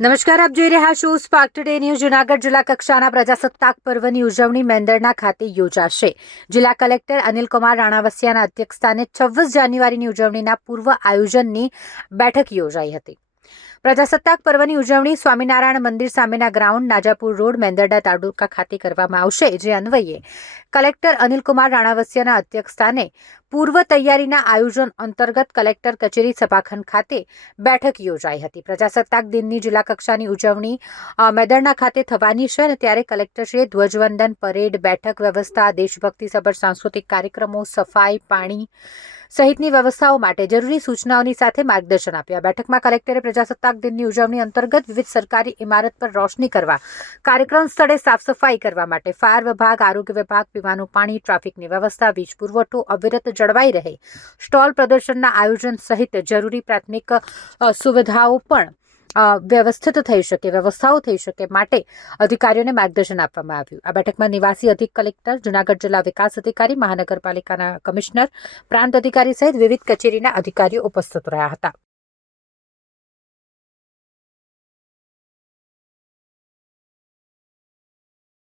નમસ્કાર, આપ જોઈ રહ્યા છો સ્પાર્ક ટુડે ન્યૂઝ જુનાગઢ જિલ્લા કક્ષાના પ્રજાસત્તાક પર્વની ઉજવણી મેંદરના ખાતે યોજાશે. જિલ્લા કલેક્ટર અનિલકુમાર રાણાવસિયાના અધ્યક્ષસ્થાને છવ્વીસ જાન્યુઆરીની ઉજવણીના પૂર્વ આયોજનની બેઠક યોજાઈ હતી. પ્રજાસત્તાક પર્વની ઉજવણી સ્વામિનારાયણ મંદિર સામેના ગ્રાઉન્ડ નાજાપુર રોડ મેંદરડા તાલુકા ખાતે કરવામાં આવશે, જે અન્વયે કલેક્ટર અનિલકુમાર રાણાવસિયાના અધ્યક્ષસ્થાને પૂર્વ તૈયારીના આયોજન અંતર્ગત કલેક્ટર કચેરી સભાખંડ ખાતે બેઠક યોજાઈ હતી. પ્રજાસત્તાક દિનની જિલ્લા કક્ષાની ઉજવણી મેદરણા ખાતે થવાની છે અને ત્યારે કલેક્ટરશ્રીએ ધ્વજવંદન, પરેડ, બેઠક વ્યવસ્થા, દેશભક્તિ સભર સાંસ્કૃતિક કાર્યક્રમો, સફાઈ, પાણી સહિતની વ્યવસ્થાઓ માટે જરૂરી સૂચનાઓની સાથે માર્ગદર્શન આપ્યું. આ બેઠકમાં કલેક્ટરે પ્રજાસત્તાક દિનની ઉજવણી અંતર્ગત વિવિધ સરકારી ઇમારત પર રોશની કરવા, કાર્યક્રમ સ્થળે સાફ સફાઈ કરવા માટે ફાયર વિભાગ, આરોગ્ય વિભાગ, પીવાનું પાણી, ટ્રાફિકની વ્યવસ્થા, વીજ પુરવઠો અવિરત જળવાઈ રહે, સ્ટોલ પ્રદર્શનના આયોજન સહિત જરૂરી પ્રાથમિક સુવિધાઓ પણ વ્યવસ્થિત થઈ શકે, વ્યવસ્થાઓ થઈ શકે માટે અધિકારીઓને માર્ગદર્શન આપવામાં આવ્યું. આ બેઠકમાં નિવાસી અધિક કલેક્ટર, જુનાગઢ જિલ્લા વિકાસ અધિકારી, મહાનગરપાલિકાના કમિશનર, પ્રાંત અધિકારી સહિત વિવિધ કચેરીના અધિકારીઓ ઉપસ્થિત રહ્યા હતા.